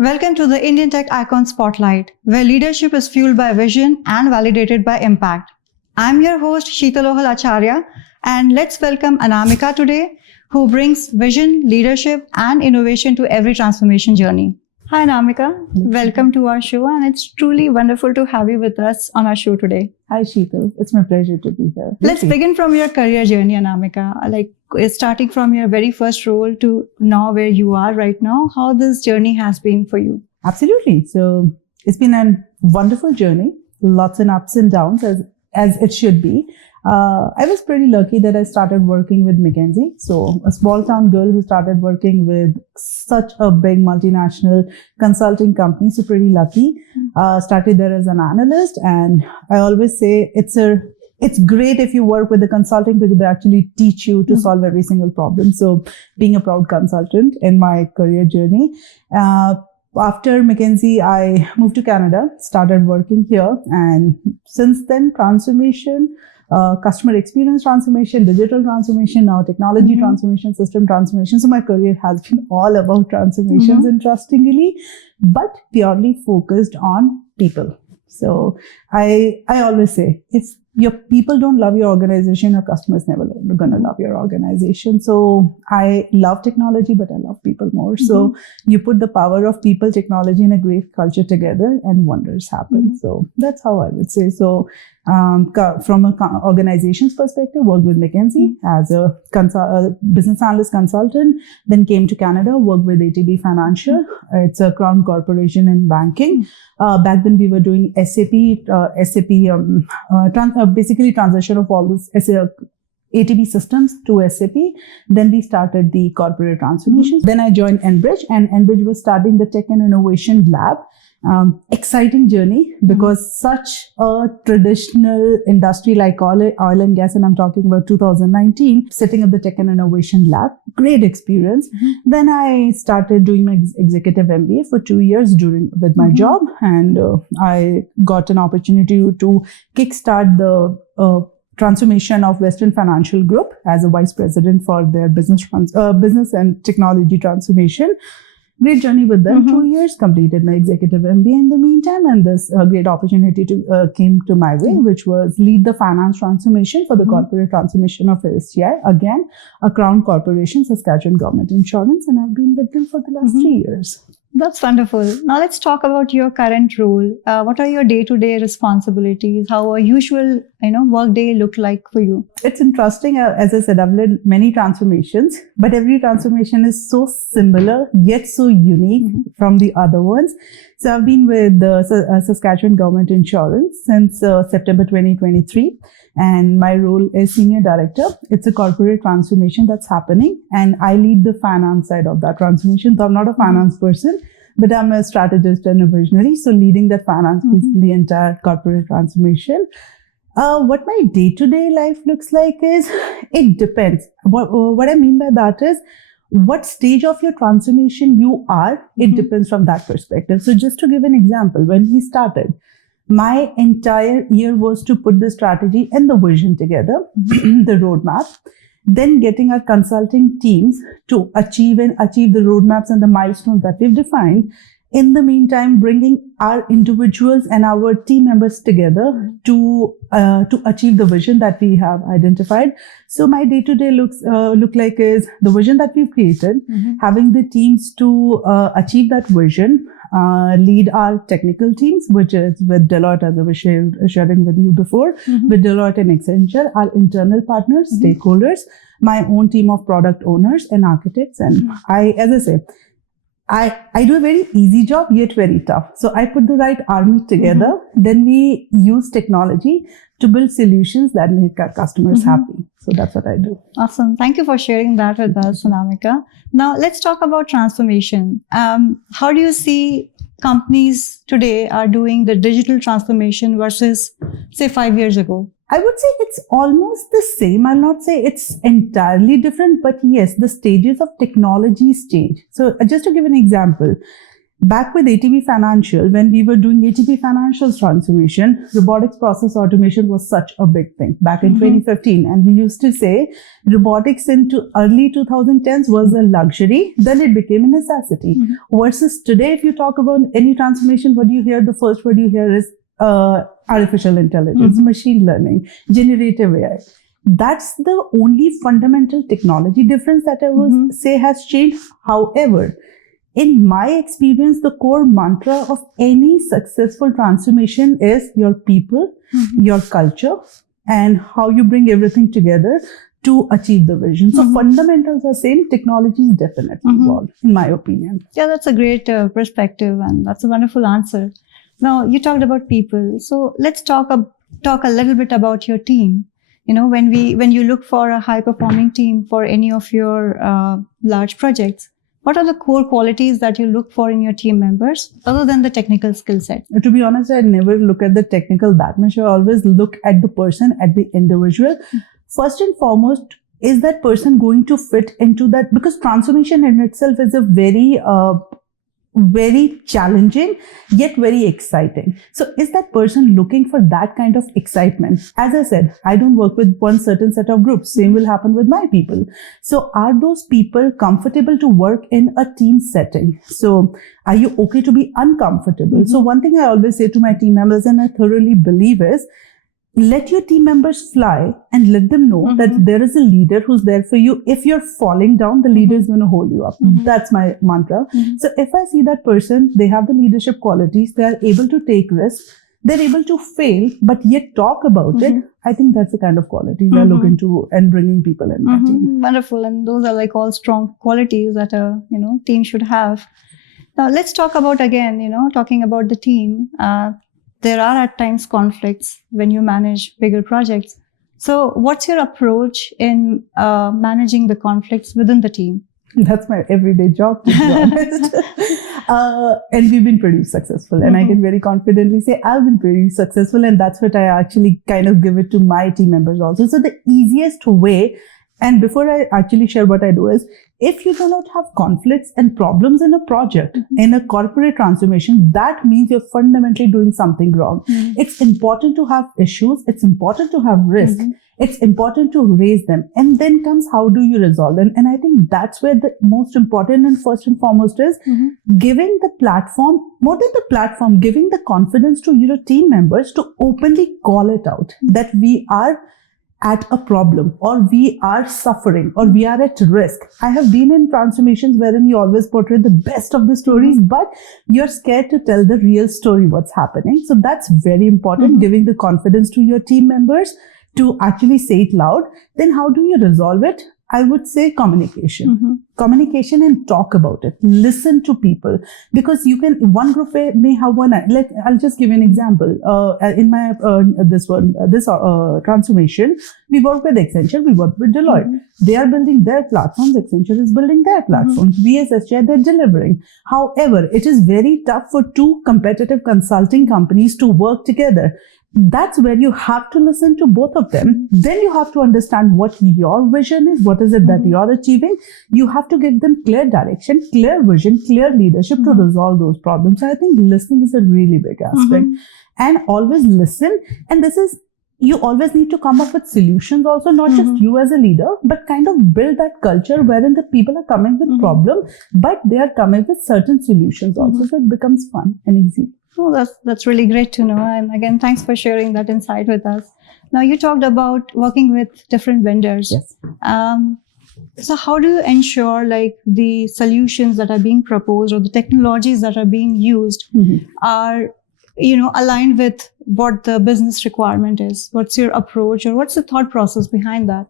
Welcome to the Indian Tech Icon Spotlight, where leadership is fueled by vision and validated by impact. I'm your host, Sheetalohal Acharya, and let's welcome Anamika today, who brings vision, leadership, and innovation to every transformation journey. Hi, Anamika. Welcome to our show, and it's truly wonderful to have you with us on our show today. Hi, Sheetal. It's my pleasure to be here. Let's begin from your career journey, Anamika. Starting from your very first role to now where you are right now, how this journey has been for you. Absolutely. So it's been a wonderful journey, lots and ups and downs as it should be. I was pretty lucky that I started working with McKinsey. So a small town girl who started working with such a big multinational consulting company. So pretty lucky. Started there as an analyst. And I always say it's great if you work with the consulting because they actually teach you to solve every single problem. So being a proud consultant in my career journey. After McKinsey, I moved to Canada, started working here. And since then, transformation, customer experience transformation, digital transformation, now technology transformation, system transformation. So my career has been all about transformations, interestingly, but purely focused on people. So I always say, if your people don't love your organization, your customers never going to love your organization. So I love technology, but I love people more. So you put the power of people, technology, and a great culture together and wonders happen. So that's how I would say. So from an organization's perspective, worked with McKinsey as a business analyst consultant, then came to Canada, worked with ATB Financial. It's a crown corporation in banking. Back then we were doing basically transition of all this ATB systems to SAP. Then we started the corporate transformation. Then I joined Enbridge, and Enbridge was starting the Tech and Innovation Lab. Exciting journey because such a traditional industry like oil and gas, and I'm talking about 2019, setting up the Tech and Innovation Lab, great experience. Then I started doing my executive MBA for 2 years with my job, and I got an opportunity to kickstart the transformation of Western Financial Group as a vice president for their business and technology transformation. Great journey with them, 2 years, completed my executive MBA in the meantime, and this great opportunity came to my way, which was lead the finance transformation for the corporate transformation of STI, again, a crown corporation, Saskatchewan Government Insurance, and I've been with them for the last 3 years. That's wonderful. Now let's talk about your current role. What are your day-to-day responsibilities? How a usual, work day look like for you? It's interesting. As I said, I've led many transformations, but every transformation is so similar yet so unique from the other ones. So I've been with the Saskatchewan Government Insurance since September 2023. And my role is Senior Director. It's a corporate transformation that's happening. And I lead the finance side of that transformation. So I'm not a finance person, but I'm a strategist and a visionary. So leading that finance piece in the entire corporate transformation. What my day-to-day life looks like is, it depends. What I mean by that is, what stage of your transformation you are, it depends from that perspective. So just to give an example, when we started, my entire year was to put the strategy and the vision together, the roadmap, then getting our consulting teams to achieve the roadmaps and the milestones that we've defined. In the meantime, bringing our individuals and our team members together to achieve the vision that we have identified. So my day-to-day look like is the vision that we've created, having the teams to achieve that vision, lead our technical teams, which is with Deloitte, as I was sharing with you before, with Deloitte and Accenture, our internal partners, stakeholders, my own team of product owners and architects. And I do a very easy job, yet very tough. So I put the right army together. Then we use technology to build solutions that make our customers happy. So that's what I do. Awesome. Thank you for sharing that with us, Anamika. Now let's talk about transformation. How do you see companies today are doing the digital transformation versus, say, 5 years ago? I would say it's almost the same. I'll not say it's entirely different, but yes, the stages of technologies change. So just to give an example, Back with ATB Financial, when we were doing ATB Financial's transformation, robotics process automation was such a big thing back in 2015. And we used to say robotics into early 2010s was a luxury, then it became a necessity. Versus today, if you talk about any transformation, what do you hear? The first word you hear is artificial intelligence, machine learning, generative AI. That's the only fundamental technology difference that I would say has changed. However, in my experience, the core mantra of any successful transformation is your people, your culture, and how you bring everything together to achieve the vision. So fundamentals are same, technology is definitely involved, in my opinion. Yeah, that's a great perspective, and that's a wonderful answer. Now, you talked about people. So let's talk a little bit about your team. You know, when you look for a high-performing team for any of your large projects, what are the core qualities that you look for in your team members other than the technical skill set? To be honest, I never look at the technical that much. I always look at the person, at the individual. First and foremost, is that person going to fit into that? Because transformation in itself is a very challenging yet very exciting. So is that person looking for that kind of excitement? As I said, I don't work with one certain set of groups. Same will happen with my people. So are those people comfortable to work in a team setting? So are you okay to be uncomfortable? So one thing I always say to my team members, and I thoroughly believe, is let your team members fly and let them know that there is a leader who's there for you. If you're falling down, the leader is going to hold you up. That's my mantra. So if I see that person, they have the leadership qualities, they are able to take risks, they're able to fail, but yet talk about it. I think that's the kind of qualities I look into and bringing people in my team. Wonderful. And those are like all strong qualities that a team should have. Now let's talk about, again, talking about the team. There are at times conflicts when you manage bigger projects. So what's your approach in managing the conflicts within the team? That's my everyday job, to be honest. And we've been pretty successful. And I can very confidently say I've been pretty successful. And that's what I actually kind of give it to my team members also. So the easiest way, and before I actually share what I do, is if you do not have conflicts and problems in a project, in a corporate transformation, that means you're fundamentally doing something wrong. It's important to have issues. It's important to have risk. It's important to raise them. And then comes how do you resolve them? And I think that's where the most important and first and foremost is giving the platform, more than the platform, giving the confidence to your team members to openly call it out that we are at a problem, or we are suffering, or we are at risk. I have been in transformations wherein you always portray the best of the stories, but you're scared to tell the real story, what's happening. So that's very important, giving the confidence to your team members to actually say it loud. Then how do you resolve it? I would say communication. Communication and talk about it. Listen to people. Because you can, one group may have one, I'll just give you an example. In my, this transformation, we work with Accenture, we work with Deloitte. They are building their platforms, Accenture is building their platforms. We as SGI, they're delivering. However, it is very tough for two competitive consulting companies to work together. That's where you have to listen to both of them. Then you have to understand what your vision is, what is it that you're achieving. You have to give them clear direction, clear vision, clear leadership to resolve those problems. So I think listening is a really big aspect. And always listen. And this is, you always need to come up with solutions also, not just you as a leader, but kind of build that culture wherein the people are coming with problem, but they are coming with certain solutions also. So it becomes fun and easy. Oh, that's really great to know. And again, thanks for sharing that insight with us. Now, you talked about working with different vendors. Yes. So how do you ensure like the solutions that are being proposed or the technologies that are being used are, aligned with what the business requirement is? What's your approach, or what's the thought process behind that?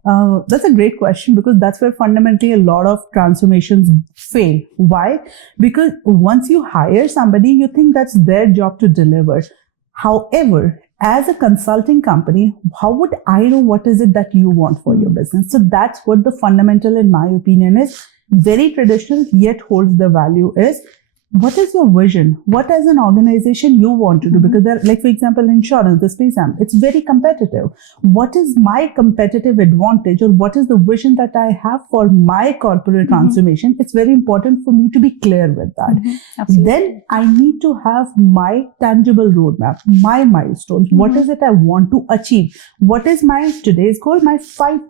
That's a great question, because that's where fundamentally a lot of transformations fail. Why? Because once you hire somebody, you think that's their job to deliver. However, as a consulting company, how would I know what is it that you want for your business? So that's what the fundamental, in my opinion, is. Very traditional, yet holds the value, is what is your vision? What as an organization you want to do? Because like, for example, insurance, the space it's very competitive. What is my competitive advantage, or what is the vision that I have for my corporate transformation? It's very important for me to be clear with that. Then I need to have my tangible roadmap, my milestones. What is it I want to achieve? What is my today's goal, my 5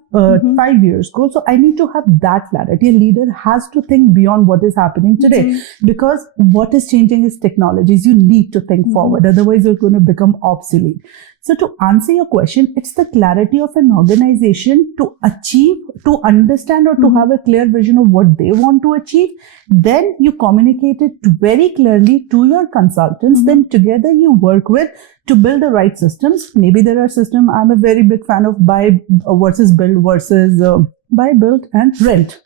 years goal? So I need to have that clarity. A leader has to think beyond what is happening today, because what is changing is technologies. You need to think forward, otherwise you're going to become obsolete. So to answer your question, it's the clarity of an organization to achieve, to understand, or to have a clear vision of what they want to achieve. Then you communicate it very clearly to your consultants. Then together you work with to build the right systems. Maybe there are systems. I'm a very big fan of buy versus build versus buy, build, and rent.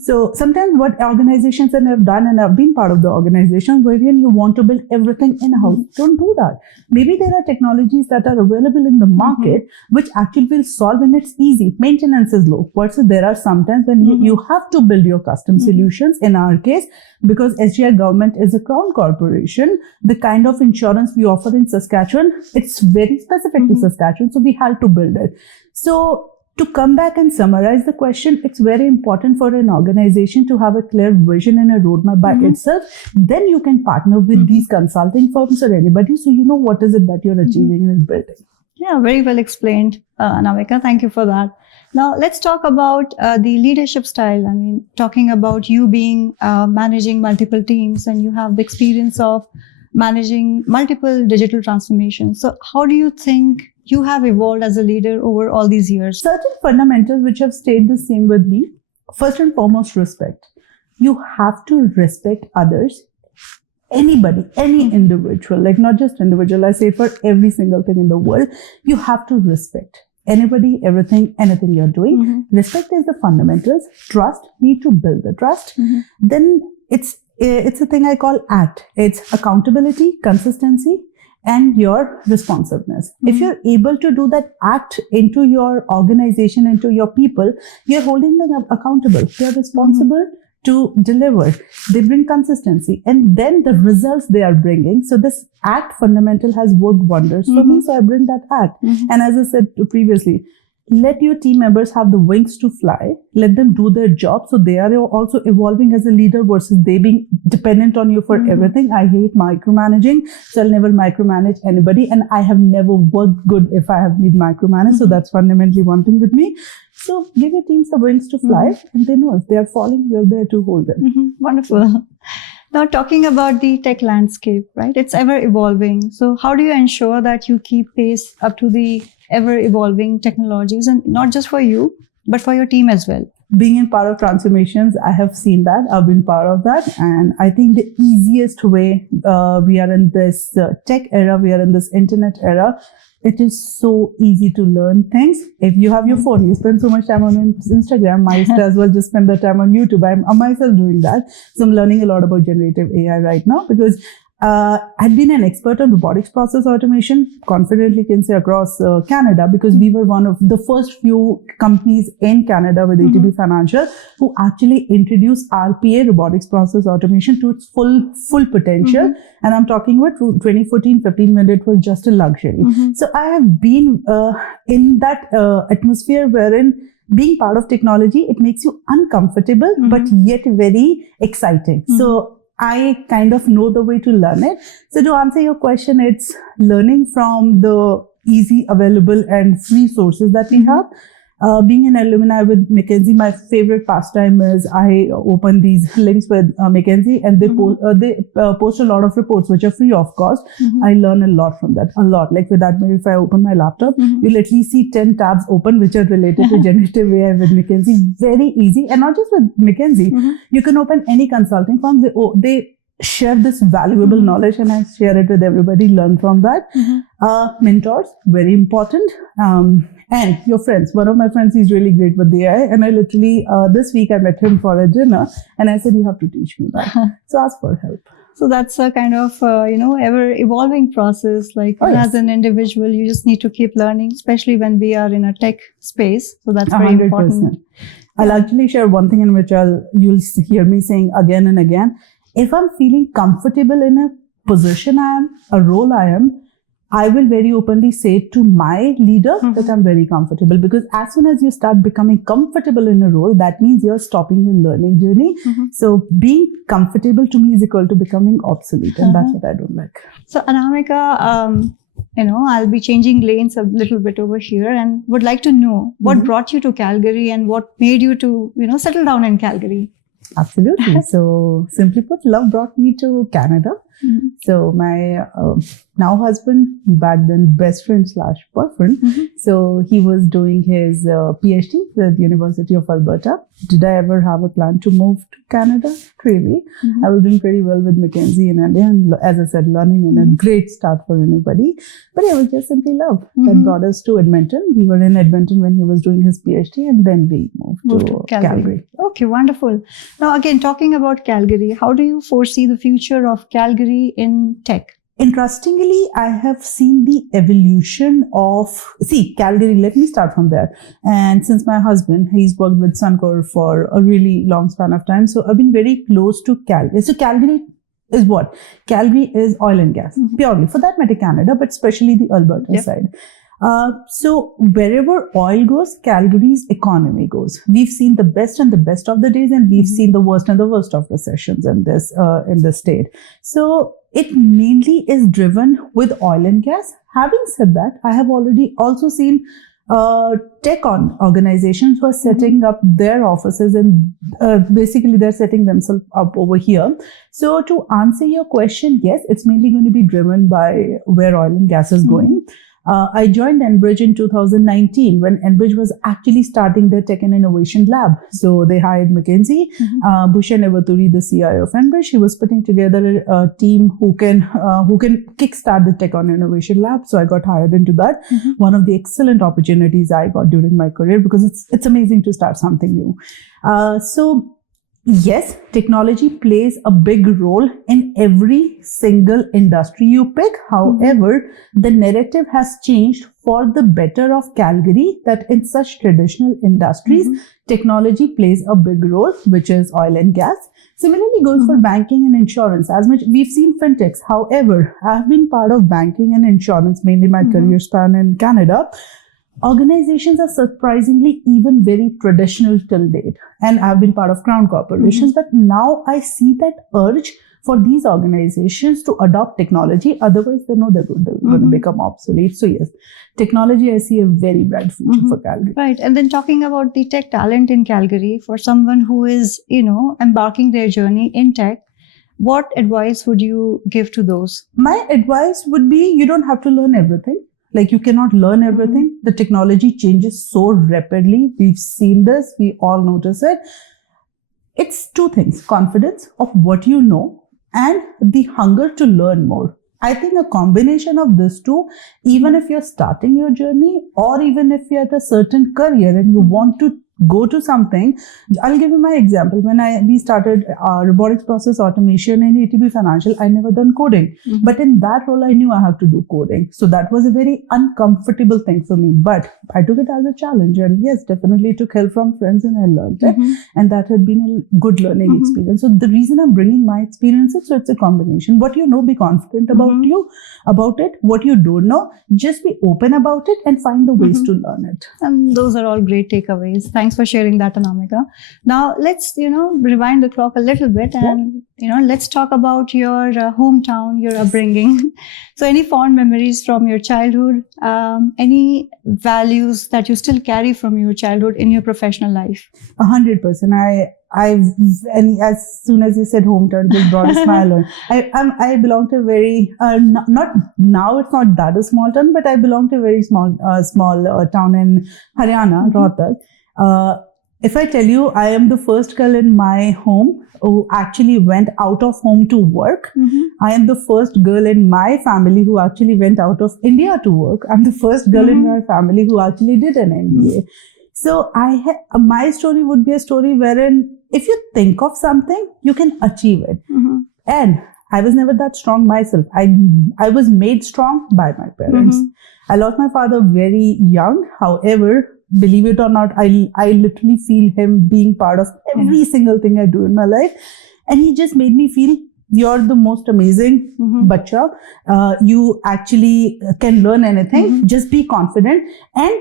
So sometimes what organizations have done, and I've been part of the organization, wherein you want to build everything in-house. Don't do that. Maybe there are technologies that are available in the market which actually will solve, and it's easy. Maintenance is low. Versus there are sometimes when you have to build your custom solutions. In our case, because SGI government is a crown corporation, the kind of insurance we offer in Saskatchewan, it's very specific to Saskatchewan. So we had to build it. So to come back and summarize the question, it's very important for an organization to have a clear vision and a roadmap by itself. Then you can partner with these consulting firms or anybody, so you know what is it that you're achieving and building. Yeah, very well explained, Anamika. Thank you for that. Now, let's talk about the leadership style. I mean, talking about you being managing multiple teams, and you have the experience of managing multiple digital transformations. So how do you think you have evolved as a leader over all these years? Certain fundamentals which have stayed the same with me. First and foremost, respect. You have to respect others. Anybody, any individual, like not just individual, I say for every single thing in the world, you have to respect anybody, everything, anything you're doing. Respect is the fundamentals. Trust, need to build the trust. Then it's a thing I call ACT. It's accountability, consistency, and your responsiveness. If you're able to do that ACT into your organization, into your people, you're holding them accountable. They're responsible to deliver. They bring consistency, and then the results they are bringing. So this ACT fundamental has worked wonders for me. So I bring that ACT. And as I said previously, let your team members have the wings to fly. Let them do their job. So they are also evolving as a leader versus they being dependent on you for everything. I hate micromanaging. So I'll never micromanage anybody. And I have never worked good if I have been micromanaged. So that's fundamentally one thing with me. So give your teams the wings to fly, and they know if they are falling, you're there to hold them. Wonderful. Now, talking about the tech landscape, right? It's ever evolving. So how do you ensure that you keep pace up to the ever evolving technologies, and not just for you, but for your team as well? Being in part of transformations, I have seen that. I've been part of that. And I think the easiest way, we are in this tech era, we are in this internet era, it is so easy to learn things. If you have your phone, you spend so much time on Instagram, might as well just spend the time on YouTube. I'm myself doing that. So I'm learning a lot about generative AI right now, because I've been an expert on robotics process automation, confidently can say across Canada, because we were one of the first few companies in Canada with ATB Financial who actually introduced RPA, robotics process automation, to its full potential. And I'm talking about 2014, 15, when it was just a luxury. So I have been in that atmosphere wherein being part of technology, it makes you uncomfortable, but yet very exciting. So I kind of know the way to learn it. So to answer your question, it's learning from the easy, available, and free sources that we have. Being an alumni with McKinsey, my favorite pastime is I open these links with McKinsey, and they post a lot of reports which are free of cost. I learn a lot from that, a lot. Like with that, maybe if I open my laptop, you'll at least see 10 tabs open which are related to generative AI with McKinsey. Very easy. And not just with McKinsey, you can open any consulting firm. They share this valuable knowledge, and I share it with everybody, learn from that. Mentors, very important. And your friends. One of my friends, he's really great with the AI. And I literally, this week I met him for a dinner, and I said, you have to teach me that. So ask for help. So that's a kind of, ever evolving process. Like as an individual, you just need to keep learning, especially when we are in a tech space. So that's very 100%. important. I'll actually share one thing in which you'll hear me saying again and again. If I'm feeling comfortable in a position I am, a role I am, I will very openly say to my leader that I'm very comfortable, because as soon as you start becoming comfortable in a role, that means you're stopping your learning journey. So being comfortable to me is equal to becoming obsolete, and that's what I don't like. So Anamika, I'll be changing lanes a little bit over here and would like to know what brought you to Calgary and what made you to, settle down in Calgary. Absolutely. So simply put, love brought me to Canada. So my now husband, back then best friend / boyfriend. So he was doing his PhD at the University of Alberta. Did I ever have a plan to move to Canada? Really. I was doing pretty well with Mackenzie in India, and as I said, learning in a great start for anybody. But it was just simply love that brought us to Edmonton. We were in Edmonton when he was doing his PhD, and then we moved to Calgary. Okay, wonderful. Now, again, talking about Calgary, how do you foresee the future of Calgary in tech? Interestingly, I have seen the evolution of, Calgary, let me start from there. And since my husband, he's worked with Suncor for a really long span of time, so I've been very close to Calgary. So Calgary is what? Calgary is oil and gas, purely. For that matter, Canada, but especially the Alberta side. So wherever oil goes, Calgary's economy goes. We've seen the best and the best of the days, and we've seen the worst and the worst of recessions in the state. So it mainly is driven with oil and gas. Having said that, I have already also seen tech organizations who are setting up their offices, and basically they're setting themselves up over here. So to answer your question, yes, it's mainly going to be driven by where oil and gas is going. I joined Enbridge in 2019 when Enbridge was actually starting their tech and innovation lab. So they hired Mackenzie, Bhushan Evaturi, the CIO of Enbridge. He was putting together a team who can kickstart the tech and innovation lab. So I got hired into that. One of the excellent opportunities I got during my career, because it's amazing to start something new. So yes, technology plays a big role in every single industry you pick. However, the narrative has changed for the better of Calgary, that in such traditional industries, technology plays a big role, which is oil and gas. Similarly goes for banking and insurance. As much we've seen fintechs. However, I've been part of banking and insurance, mainly my career span in Canada. Organizations are surprisingly even very traditional till date. And I've been part of crown corporations, but now I see that urge for these organizations to adopt technology. Otherwise, they're going to become obsolete. So yes, technology, I see a very bright future for Calgary. Right. And then talking about the tech talent in Calgary, for someone who is, embarking their journey in tech, what advice would you give to those? My advice would be, you don't have to learn everything. Like, you cannot learn everything. The technology changes so rapidly. We've seen this. We all notice it. It's two things: confidence of what you know and the hunger to learn more. I think a combination of these two, even if you're starting your journey or even if you're at a certain career and you want to go to something. I'll give you my example. When we started robotics process automation in ATB Financial, I never done coding. But in that role, I knew I have to do coding. So that was a very uncomfortable thing for me. But I took it as a challenge. And yes, definitely took help from friends and I learned it. And that had been a good learning experience. So the reason I'm bringing my experiences, so it's a combination. What you know, be confident about it. What you don't know, just be open about it and find the ways to learn it. And those are all great takeaways. Thanks for sharing that, Anamika. Now let's, rewind the clock a little bit and, let's talk about your hometown, your upbringing. So any fond memories from your childhood, any values that you still carry from your childhood in your professional life? 100%. And as soon as you said hometown, it just brought a smile on. I belong to a very, not now, it's not that a small town, but I belong to a very small town in Haryana, Rohtak. If I tell you, I am the first girl in my home who actually went out of home to work. I am the first girl in my family who actually went out of India to work. I'm the first girl in my family who actually did an MBA. So my story would be a story wherein if you think of something, you can achieve it. And I was never that strong myself. I was made strong by my parents. I lost my father very young. However, believe it or not, I literally feel him being part of every single thing I do in my life. And he just made me feel you're the most amazing bacha. You actually can learn anything. Just be confident. And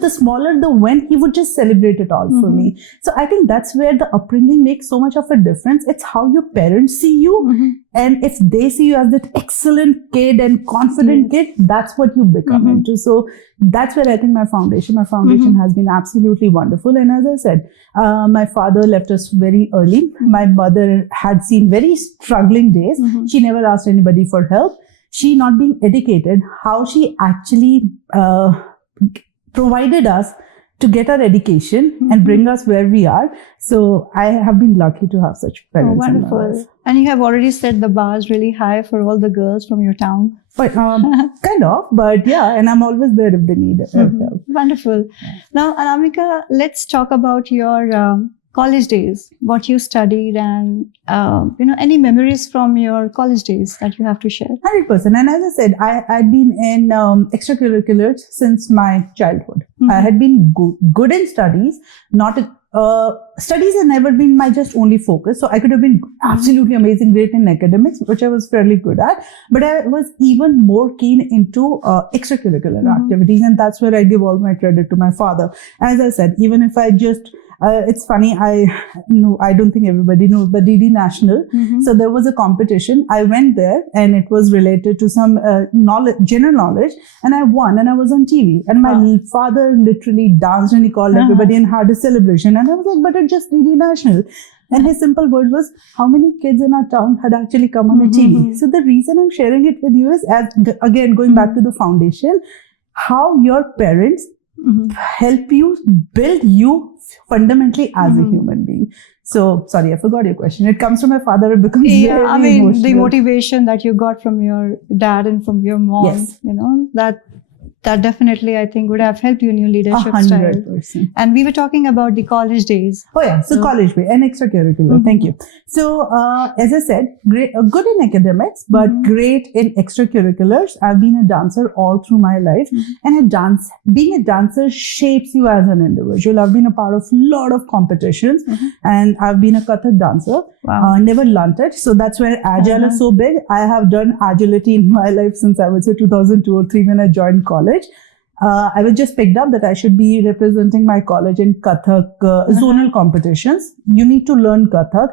the smaller the win, he would just celebrate it all for me. So I think that's where the upbringing makes so much of a difference. It's how your parents see you. And if they see you as that excellent kid and confident kid, that's what you become into. So that's where I think my foundation has been absolutely wonderful. And as I said, my father left us very early. My mother had seen very struggling days. She never asked anybody for help. She, not being educated, how she actually provided us to get our education and bring us where we are. So I have been lucky to have such parents. Wonderful. And you have already set the bars really high for all the girls from your town. But kind of, but yeah, and I'm always there if they need help. Wonderful. Now, Anamika, let's talk about your college days, what you studied, and any memories from your college days that you have to share. 100%. And as I said, I'd been in extracurriculars since my childhood. I had been good in studies, studies have never been my just only focus. So I could have been absolutely amazing, great in academics, which I was fairly good at. But I was even more keen into extracurricular activities. And that's where I give all my credit to my father. As I said, even if I just it's funny, I don't think everybody knows, but DD National. So there was a competition. I went there and it was related to some general knowledge, and I won and I was on TV. And my father literally danced and he called everybody and had a celebration. And I was like, but it's just DD National. And his simple word was, how many kids in our town had actually come on a TV? So the reason I'm sharing it with you is, again, going back to the foundation, how your parents help you build you fundamentally as a human being. So, sorry, I forgot your question. It comes from my father. It becomes very emotional. The motivation that you got from your dad and from your mom, that definitely, I think, would have helped you in your leadership 100%. style. And we were talking about the college days. Oh yeah, so college way and extracurricular. Thank you. So as I said, good in academics, but great in extracurriculars. I've been a dancer all through my life, and being a dancer shapes you as an individual. I've been a part of a lot of competitions, and I've been a Kathak dancer. Wow. Never learnt it, so that's where Agile is so big. I have done agility in my life since I would say 2002 or 3 when I joined college. I was just picked up that I should be representing my college in Kathak zonal competitions. You need to learn Kathak.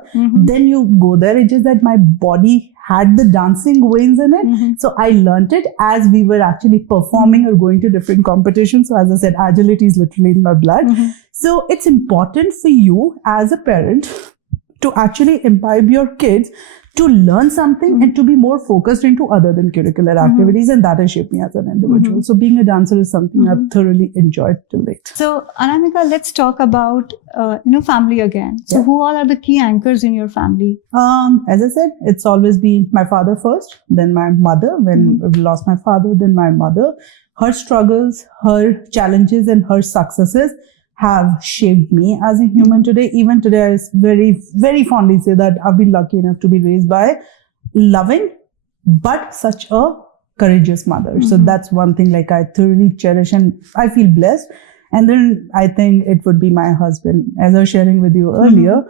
Then you go there. It's just that my body had the dancing veins in it. So I learned it as we were actually performing or going to different competitions. So as I said, agility is literally in my blood. So it's important for you as a parent to actually imbibe your kids to learn something and to be more focused into other than curricular activities. And that has shaped me as an individual. So being a dancer is something I've thoroughly enjoyed till date. So Anamika, let's talk about, family again. So who all are the key anchors in your family? As I said, it's always been my father first, then my mother. When I lost my father, then my mother. Her struggles, her challenges, and her successes have shaped me as a human today. Even today, I very, very fondly say that I've been lucky enough to be raised by loving, but such a courageous mother. So that's one thing like I thoroughly cherish and I feel blessed. And then I think it would be my husband. As I was sharing with you earlier,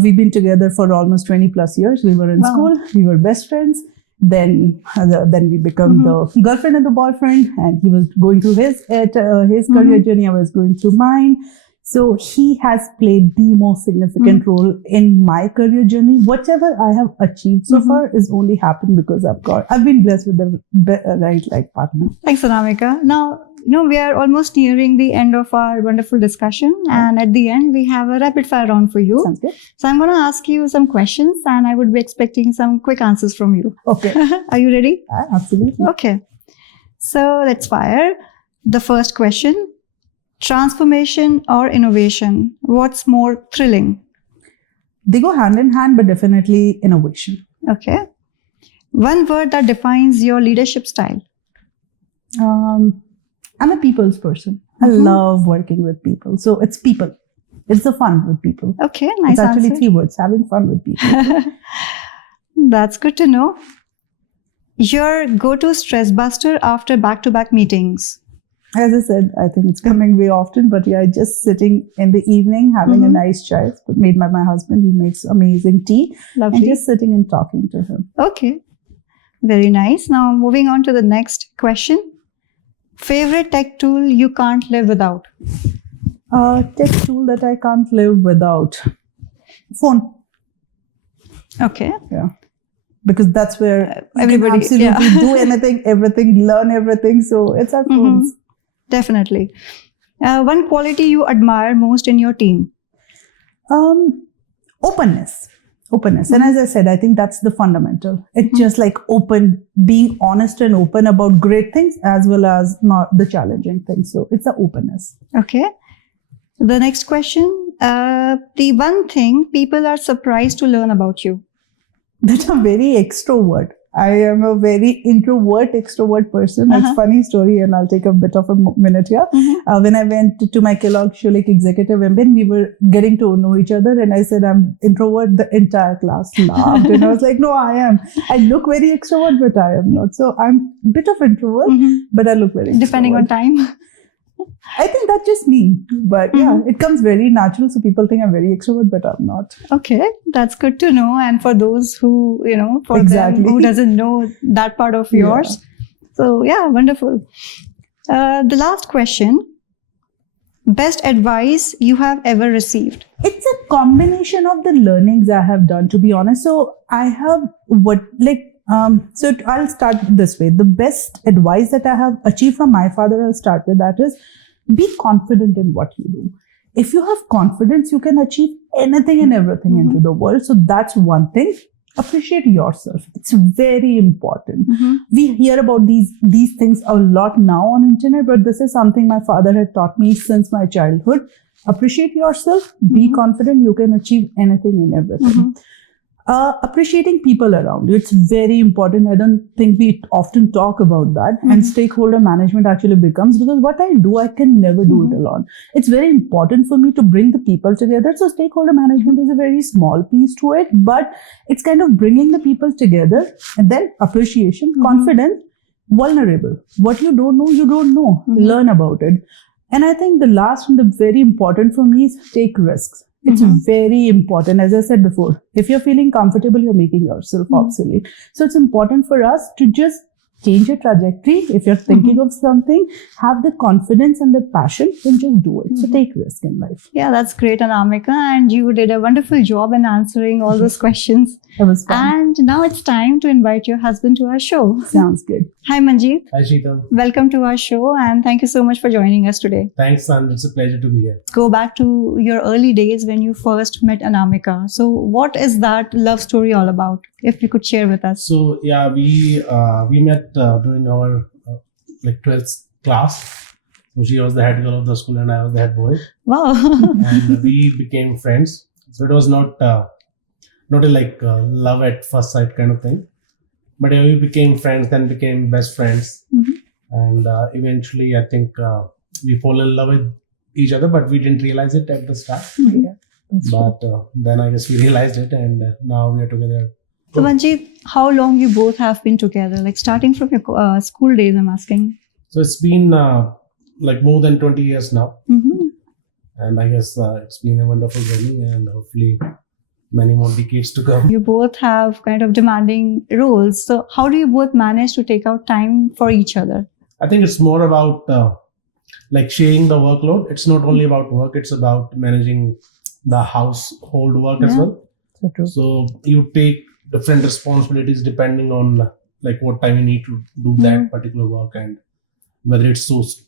we've been together for almost 20 plus years. We were in school, we were best friends. Then we become the girlfriend and the boyfriend, and he was going through his career journey. I was going through mine. So he has played the most significant role in my career journey. Whatever I have achieved so far is only happened because I've been blessed with the right partner. Thanks, Anamika. Now, we are almost nearing the end of our wonderful discussion. And at the end, we have a rapid fire round for you. Sounds good. So I'm going to ask you some questions and I would be expecting some quick answers from you. Okay. Are you ready? Absolutely. Okay. So let's fire. The first question, transformation or innovation? What's more thrilling? They go hand in hand, but definitely innovation. Okay. One word that defines your leadership style? I'm a people's person. I love working with people. So it's people. It's the fun with people. Okay, nice It's actually answer. 3 words, having fun with people. That's good to know. Your go-to stress buster after back-to-back meetings? As I said, I think it's coming way often, but yeah, just sitting in the evening, having a nice chai made by my husband. He makes amazing tea. Lovely. And just sitting and talking to him. Okay. Very nice. Now, moving on to the next question. Favorite tech tool you can't live without? Tech tool that I can't live without. Phone. Okay. Yeah. Because that's where everybody you can absolutely do anything, everything, learn everything. So it's our phones. Definitely. One quality you admire most in your team? Openness. And as I said, I think that's the fundamental. It's just like being honest and open about great things as well as not the challenging things. So it's the openness. Okay. The next question. The one thing people are surprised to learn about you? That I'm very extrovert. I am a very extrovert person. It's a funny story, and I'll take a bit of a minute here. When I went to my Kellogg Schulich executive MBA, we were getting to know each other, and I said, I'm introvert. The entire class laughed, and I was like, no, I am. I look very extrovert, but I am not. So I'm a bit of introvert, but I look very Depending on time. I think that's just me. But yeah, it comes very natural. So people think I'm very extrovert, but I'm not. Okay, that's good to know. And for those who, for them who doesn't know that part of yours. So yeah, wonderful. The last question. Best advice you have ever received? It's a combination of the learnings I have done, to be honest. So I have so I'll start this way. The best advice that I have achieved from my father, I'll start with that is be confident in what you do. If you have confidence, you can achieve anything and everything into the world. So that's one thing. Appreciate yourself. It's very important. We hear about these things a lot now on internet, but this is something my father had taught me since my childhood. Appreciate yourself. Be confident. You can achieve anything and everything. Appreciating people around you. It's very important. I don't think we often talk about that. And stakeholder management actually becomes, because what I do, I can never do it alone. It's very important for me to bring the people together. So stakeholder management is a very small piece to it, but it's kind of bringing the people together. And then appreciation, confidence, vulnerable. What you don't know, you don't know. Learn about it. And I think the last and the very important for me is take risks. It's very important. As I said before, if you're feeling comfortable, you're making yourself obsolete. So it's important for us to just change your trajectory. If you're thinking of something, have the confidence and the passion and just do it. So take risk in life. Yeah, that's great, Anamika. And you did a wonderful job in answering all those questions. It was fun. And now it's time to invite your husband to our show. Sounds good. Hi, Manjeet. Hi, Sheetal. Welcome to our show and thank you so much for joining us today. Thanks, San. It's a pleasure to be here. Go back to your early days when you first met Anamika. So what is that love story all about? If you could share with us. So yeah, we met during our 12th class. So she was the head girl of the school and I was the head boy. Wow. And we became friends. So it was not a love at first sight kind of thing. But we became friends, then became best friends. And eventually, I think we fall in love with each other, but we didn't realize it at the start. But then I guess we realized it and now we are together. So Manjeet, how long you both have been together? Like starting from your school days, I'm asking. So it's been more than 20 years now. And I guess it's been a wonderful journey and hopefully many more decades to come. You both have kind of demanding roles. So how do you both manage to take out time for each other? I think it's more about sharing the workload. It's not only about work, it's about managing the household work as well. So true. So you take different responsibilities depending on what time you need to do that particular work and whether it suits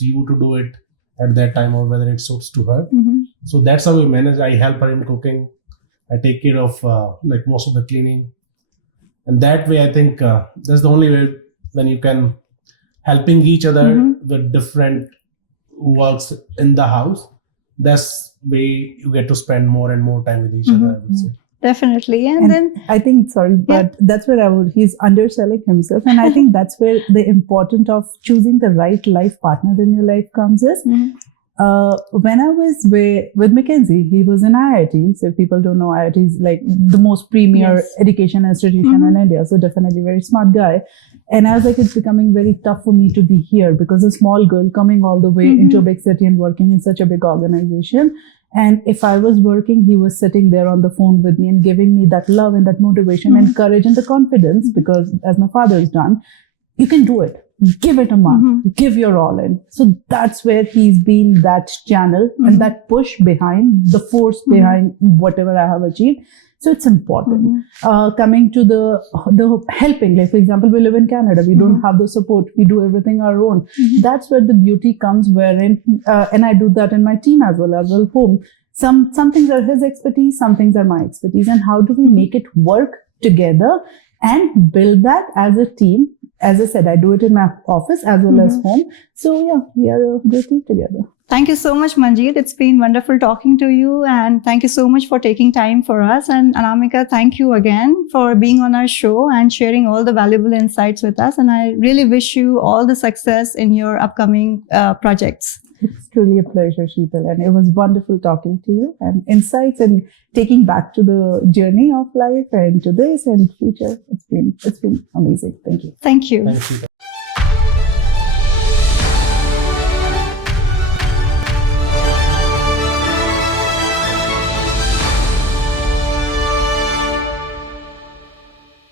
you to do it at that time or whether it suits to her. So that's how we manage. I help her in cooking. I take care of most of the cleaning. And that way, I think that's the only way when you can helping each other with different works in the house. That's way you get to spend more and more time with each other, I would say. Definitely. And then I think, that's where he's underselling himself. And I think that's where the importance of choosing the right life partner in your life comes is. When I was with Mackenzie, he was in IIT. So if people don't know, IIT is like the most premier Yes. education institution Mhm. in India. So definitely very smart guy. And I was like, it's becoming very tough for me to be here because a small girl coming all the way into a big city and working in such a big organization. And if I was working, he was sitting there on the phone with me and giving me that love and that motivation and courage and the confidence because as my father has done, you can do it. Give it a month. Give your all in. So that's where he's been that channel and that push behind, the force behind whatever I have achieved. So it's important. Coming to the helping, like for example, we live in Canada. We don't have the support. We do everything our own. That's where the beauty comes. Wherein, and I do that in my team as well home. Some things are his expertise. Some things are my expertise. And how do we make it work together and build that as a team? As I said, I do it in my office as well as home. So yeah, we are a great team together. Thank you so much, Manjeet. It's been wonderful talking to you. And thank you so much for taking time for us. And Anamika, thank you again for being on our show and sharing all the valuable insights with us. And I really wish you all the success in your upcoming projects. It's truly a pleasure, Sheetal. And it was wonderful talking to you and insights and taking back to the journey of life and to this and future. It's been amazing. Thank you. Thank you. Thank you.